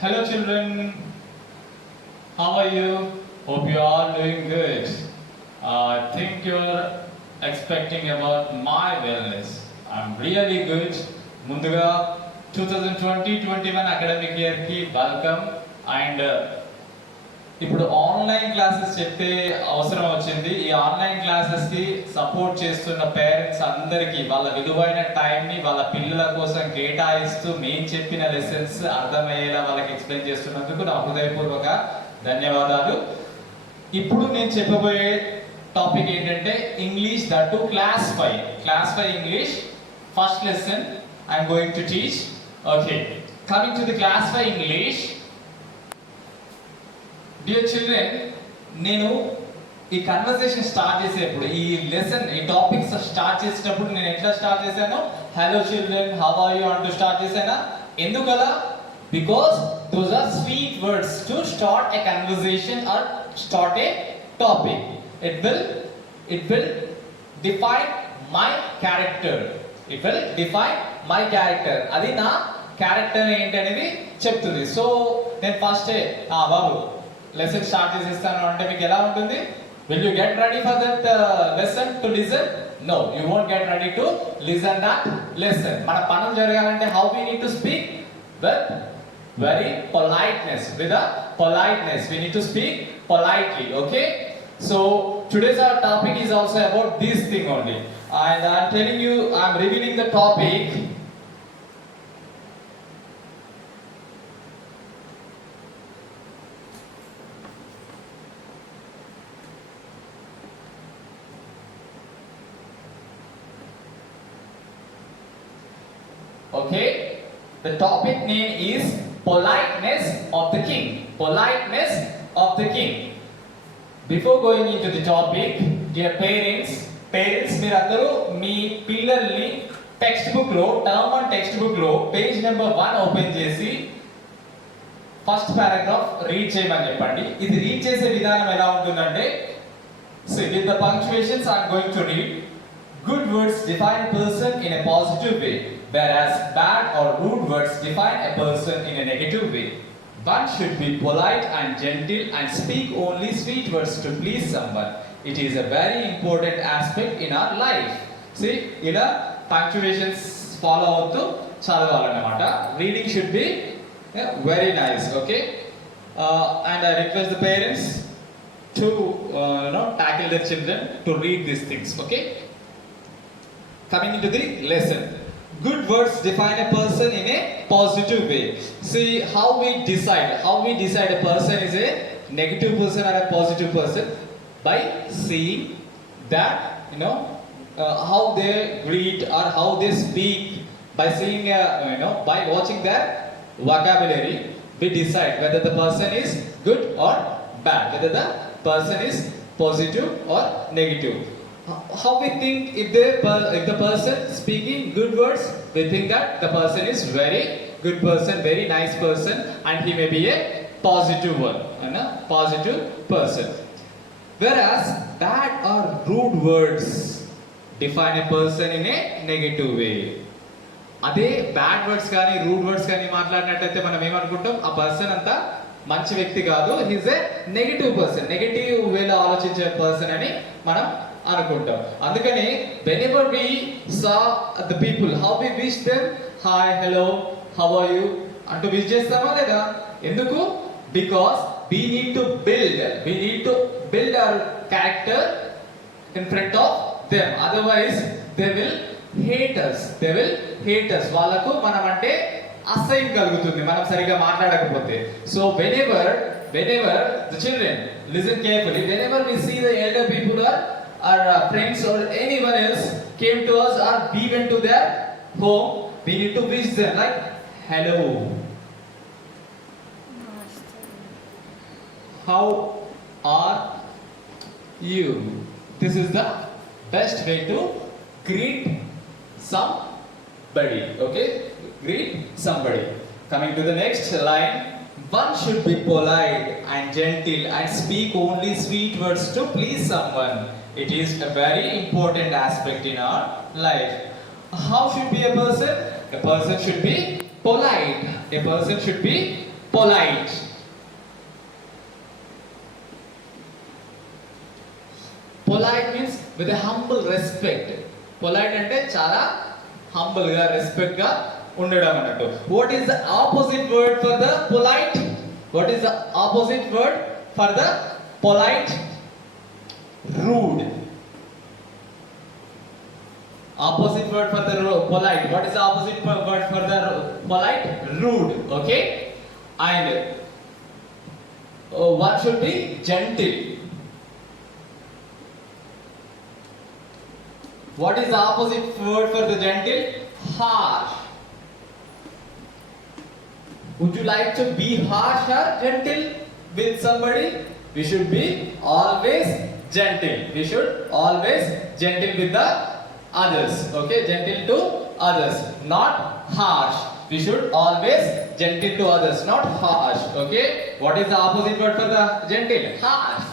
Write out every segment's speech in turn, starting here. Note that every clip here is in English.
Hello children, how are you? Hope you are doing good. I think you're expecting about my wellness. I'm really good. Munduga 2020-21 academic year ki welcome and ఇప్పుడు online classes చెప్పే అవసరం వచ్చింది. ఈ online క్లాసెస్కి support చేస్తున్న parents అందరికీ వాళ్ళ విలువైన టైంని వాళ్ళ పిల్లల కోసం కేటాయిస్తూ మేము చెప్పిన లెసన్స్ అర్థమయ్యేలా వాళ్ళకి ఎక్స్ప్లెయిన్ చేస్తున్నందుకు నా హృదయపూర్వక ధన్యవాదాలు. ఇప్పుడు నేను చెప్పబోయే టాపిక్ ఏంటంటే English that class 5 English first lesson I'm going to teach. Okay, coming to the class 5 English. Dear children, నేను ఈ కన్వర్సేషన్ స్టార్ట్ చేసేటప్పుడు ఈ లెసన్ ఈ టాపిక్స్ స్టార్ట్ చేసేటప్పుడు నేను ఎట్లా స్టార్ట్ చేశాను? Hello children, how are you అంటూ స్టార్ట్ చేశానా? ఎందుకలా? Because those are sweet words to start a conversation or start a topic. It will define my character. అది నా క్యారెక్టర్ ఏంటి అనేది చెప్తుంది. సో నేను ఫస్ట్ బాబు లెసన్ స్టార్ట్ చేసేస్తాను అంటే మీకు ఎలా ఉంటుంది? Will you get ready for that lesson to listen? No, you won't get ready to listen that lesson. మన పనులు జరగాలంటే how we need to speak? With very politeness. We need to speak politely. Okay, so today's our topic is also about this thing only, and I'm telling you, I'm revealing the topic. Okay, the topic name is politeness of the king. Before going into the topic, dear parents, మీరందరూ మీ పిల్లల్ని text book లో page number 1 open చేసి first paragraph read చేయమని చెప్పండి. ఇది read చేసే విధానం ఎలా ఉంటుందంటే, with the punctuations I'm going to read. Good words define a person in a positive way, whereas bad or rude words define a person in a negative way. One should be polite and gentle and speak only sweet words to please someone. It is a very important aspect in our life. See, ila punctuations follow అవుతూ చదవాలన్నమాట. Reading should be very nice. Okay, and I request the parents to tackle their children to read these things. Okay, coming into the lesson. Good words define a person in a positive way. See, how we decide a person is a negative person or a positive person? By seeing that, how they greet or how they speak. By seeing, by watching their vocabulary, we decide whether the person is good or bad, whether the person is positive or negative. How we think if the person speaking good words, we think that the person is very good person, very nice person, and he may be a positive one, positive person. Whereas bad or rude words define a person in a negative way. అదే bad words కానీ rude words కానీ మాట్లాడినట్టయితే మనం ఏమనుకుంటాం? ఆ person అంతా మంచి వ్యక్తి కాదు, he's A negative person, negative వేలో ఆలోచించే పర్సన్ అని మనం అనుకుంటాం. అందుకని whenever we saw the people, how we wish them, hi, hello, how are you అంటూ విష్ చేస్తామా లేదా? ఎందుకు? Because we need to build our character in front of them, otherwise they will hate us. వాళ్ళకు మనం అంటే అసహ్యం కలుగుతుంది మనం సరిగా మాట్లాడకపోతే. So whenever the children listen carefully, whenever we see the elder people or our friends or anyone else came to us or we went to their home, we need to wish them like hello, how are you. This is the best way to greet somebody. Okay, greet somebody. Coming to the next line. One should be polite and gentle and speak only sweet words to please someone. It is a very important aspect in our life. How should be a person? A person should be polite. A person should be polite. Polite means with a humble respect. Polite అంటే చాలా humble గా respect గా ఉండడం అన్నట్టు. What is the opposite word for the polite? What is the opposite word for the polite? Rude. Opposite word for the polite. What is the opposite word for the polite? Rude. Okay. And one should be gentle. What is the opposite word for the gentle? Harsh. Would you like to be harsh or gentle with somebody? We should be always gentle. We should always gentle with the others. Okay, gentle to others, not harsh. We should always gentle to others, not harsh. Okay, what is the opposite word for the gentle? Harsh.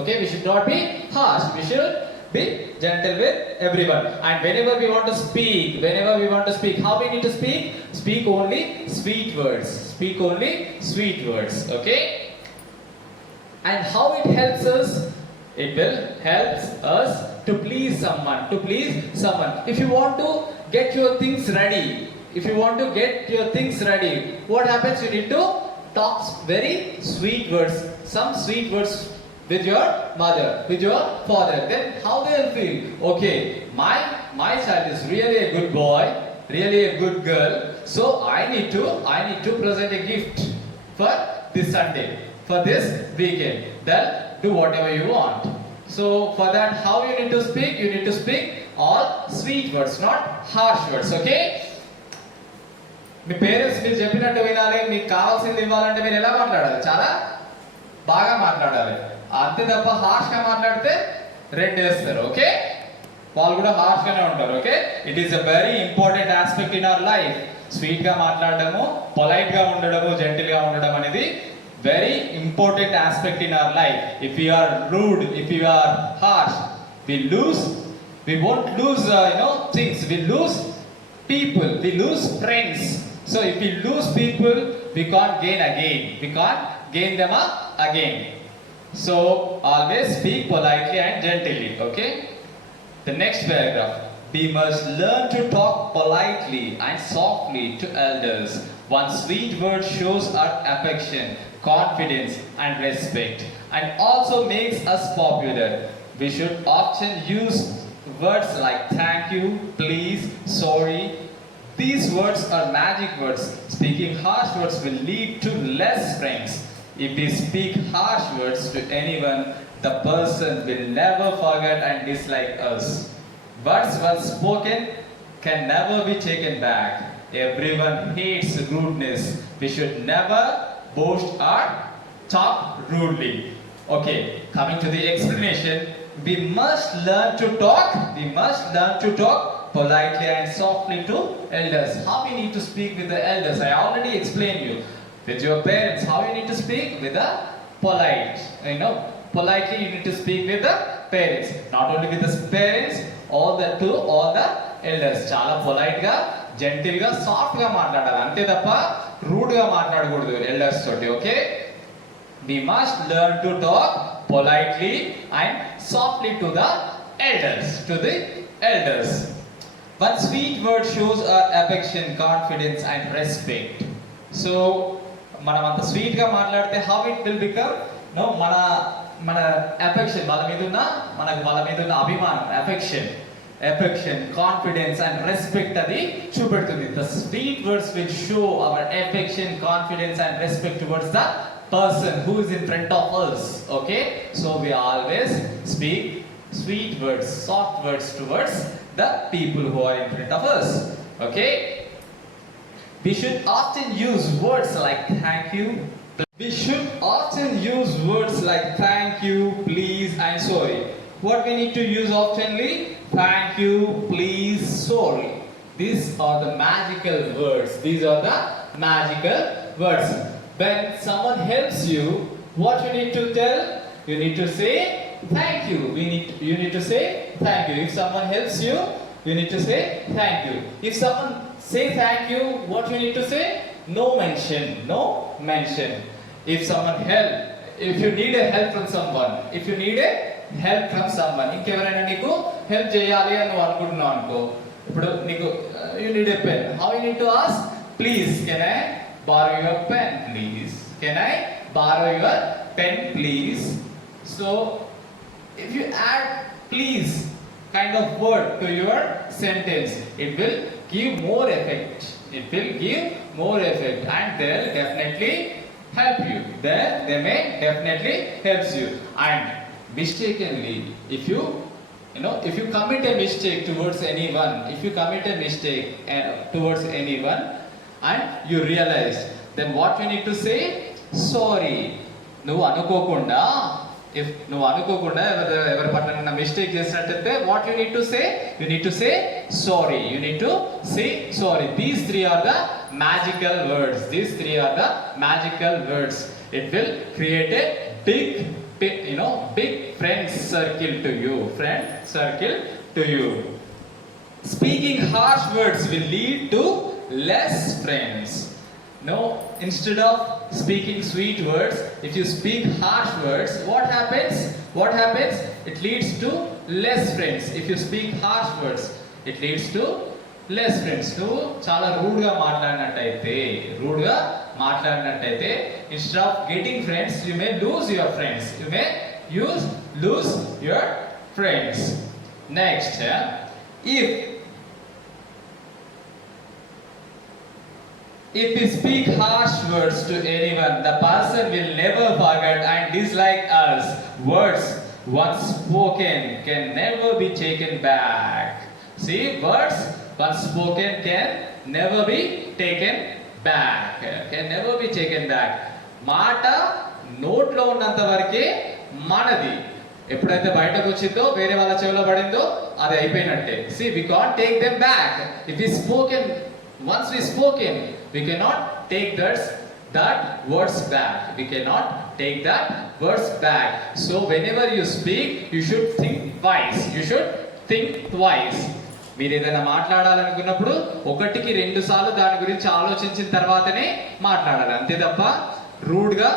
Okay, we should not be harsh. We should be gentle with everyone. And whenever we want to speak, how we need to speak? Speak only sweet words. Speak only sweet words. Okay. And how it helps us? It will help us to please someone. To please someone. If you want to get your things ready, what happens? You need to talk very sweet words. Some sweet words with your mother, with your father. Then how they will feel? Okay, my child is really a good boy, really a good girl. So I need to present a gift for this Sunday, for this weekend. Then do whatever you want. So for that, how you need to speak? You need to speak all sweet words, not harsh words. Okay? Me parents మీరు చెప్పినట్టు వినాలి, మీకు కావాల్సింది ఇవ్వాలంటే మీరు ఎలా మాట్లాడాలి? చాలా బాగా మాట్లాడాలి. అంతే తప్ప హార్ష్ గా మాట్లాడితే రెడ్ వేస్తారు. ఓకే, వాళ్ళు కూడా హార్ష్ గానే ఉంటారు. Okay, it is a very important aspect in our life. Sweet గా మాట్లాడడము, పొలైట్ గా ఉండడము, జెంటిల్ గా ఉండడం అనేది very important aspect in our life. If we are rude, if we are harsh, we won't lose things. We lose people, we lose friends. So if we lose people, we can't gain again. We can't gain them again. So always speak politely and gently. Okay, the next paragraph. We must learn to talk politely and softly to elders. One sweet word shows our affection, confidence and respect, and also makes us popular. We should often use words like thank you, please, sorry. These words are magic words. Speaking harsh words will lead to less friends. If we speak harsh words to anyone, the person will never forget and dislike us. Words once spoken can never be taken back. Everyone hates rudeness. We should never boast or talk rudely. Okay, coming to the explanation, we must learn to talk politely and softly to elders. How we need to speak with the elders? I already explained you. With your parents, how you need to speak? With the polite. Politely you need to speak with the parents. Not only with the parents, all the elders. చాలా polite గా, gentle గా, soft గా మాట్లాడాలి. అంతే తప్ప rude గా మాట్లాడకూడదు elders తోటి. Okay, we must learn to talk politely and softly to the elders. One sweet word shows our affection, confidence and respect. So మనం అంత స్వీట్ గా మాట్లాడితే how it will become? మన affection, వాళ్ళ మీద ఉన్న అభిమానం, affection, confidence and respect అది చూపెడుతుంది. The sweet words will show our affection, confidence and respect towards the person who is in front of us. Okay, so we always speak sweet words, soft words towards the people who are in front of us. Okay, we should often use words like thank you. We should often use words like thank you, please and sorry. What we need to use oftenly? Thank you, please, sorry. These are the magical words. When someone helps you, what you need to tell? You need to say thank you. You need to say thank you. If someone helps you, you need to say thank you. If someone say thank you, what you need to say? no mention, no mention. If someone help, if you need a help from someone, if you need a help from someone, ఇంకెవరైనా నీకు help చేయాలి అని నువ్వు అనుకుంటున్నావు అనుకో, ఇప్పుడు నీకు you need a pen, how you need to ask? Please, can I borrow your pen please? Can I borrow your pen please? So if you add please kind of word to your sentence, it will give more effect. It will give more effect, and they'll definitely help you. They may definitely helps you. And mistakenly, if you if you commit a mistake towards anyone, if you commit a mistake towards anyone, and you realize, then what you need to say? Sorry. నువ్వు అనుకోకుండా, if నువ్వు అనుకోకుండా ఎవరి పట్ల mistake చేసినట్టయితే what you need to say? You need to say sorry. You need to say sorry. These three are the magical words. These three are the magical words. It will create a big friend circle to you. Friend circle to you. Speaking harsh words will lead to less friends. No, instead of speaking sweet words, if you speak harsh words, what happens? What happens? It leads to less friends. If you speak harsh words, it leads to less friends. నువ్వు చాలా రూడ్గా మాట్లాడినట్టయితే instead of getting friends, you may lose your friends. You may lose your friends. Next, if we speak harsh words to anyone, the person will never forget and dislike us. Words once spoken can never be taken back. See, words once spoken can never be taken back. Can never be taken back. మాట నోట్లో ఉన్నంత వరకే మనది. ఎప్పుడైతే బయటకు వచ్చిందో వేరే వాళ్ళ చెవిలో పడిందో అది అయిపోయినట్టే. See, we can't take them back. If we spoken, once we spoken, we cannot take that words back. We cannot take that words back. So whenever you speak, you should think twice. You should think twice. మీరు ఏదైనా మాట్లాడాలనుకున్నప్పుడు ఒకటికి 2 సార్లు దాని గురించి ఆలోచించిన తర్వాతనే మాట్లాడాలి. అంతే తప్ప రూడ్గా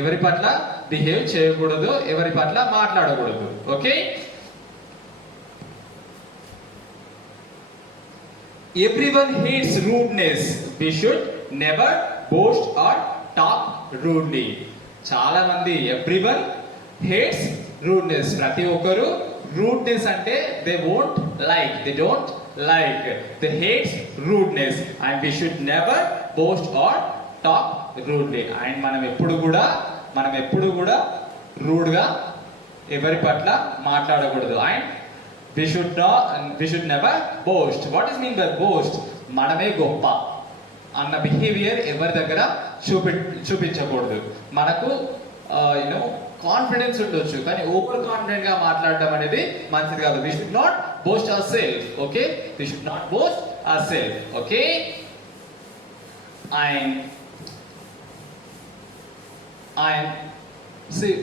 ఎవరి పట్ల బిహేవ్ చేయకూడదు, ఎవరి పట్ల మాట్లాడకూడదు. Okay? Everyone hates rudeness. We should never boast or talk rudely. చాలా మంది everyone hates rudeness. ప్రతి ఒక్కరు rudeness అంటే they won't like, they don't like, they hate rudeness, and we should never boast or talk rudely. And మనం ఎప్పుడు కూడా rude గా ఎవరి పట్ల మాట్లాడకూడదు. And we should never boast. What is mean by boast? మనమే గొప్ప అన్న బిహేవియర్ ఎవరి దగ్గర చూపించకూడదు. మనకు కాన్ఫిడెన్స్ ఉండొచ్చు, కానీ ఓవర్ కాన్ఫిడెంట్ గా మాట్లాడడం అనేది మంచిది కాదు. we should not boast ourselves. Okay, we should not boast ourselves. Okay, and see,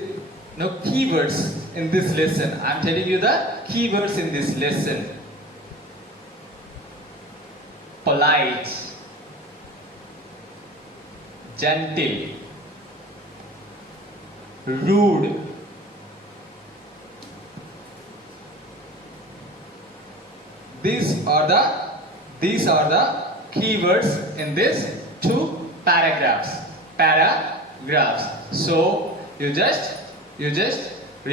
no keywords in this lesson. I'm telling you the keywords in this lesson. Polite, gentle, rude, these are the keywords in this 2 paragraphs. So you just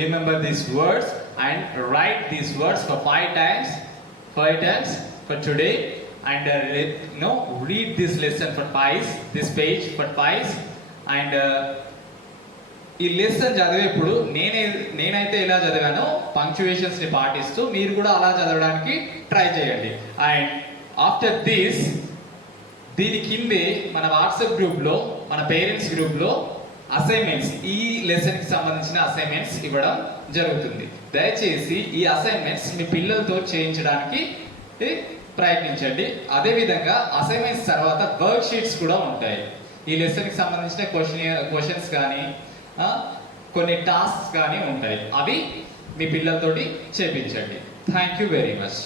remember these words and write these words for 5 times for today, and read this lesson for twice, this page for twice. And ఈ lesson చదివేప్పుడు నేనైతే ఎలా చదివానో punctuations ని పాటిస్తూ మీరు కూడా అలా చదవడానికి ట్రై చేయండి. అండ్ ఆఫ్టర్ దిస్, దీని కిందే మన వాట్సాప్ గ్రూప్లో, మన పేరెంట్స్ గ్రూప్లో అసైన్మెంట్స్, ఈ లెసన్ కి సంబంధించిన అసైన్మెంట్స్ ఇవ్వడం జరుగుతుంది. దయచేసి ఈ అసైన్మెంట్స్ మీ పిల్లలతో చేయించడానికి ప్రయత్నించండి. అదేవిధంగా అసైన్మెంట్స్ తర్వాత వర్క్ షీట్స్ కూడా ఉంటాయి. ఈ లెసన్ కి సంబంధించిన క్వశ్చన్స్ కానీ కొన్ని టాస్క్స్ కానీ ఉంటాయి. అవి మీ పిల్లలతోటి చేపించండి. Thank you very much.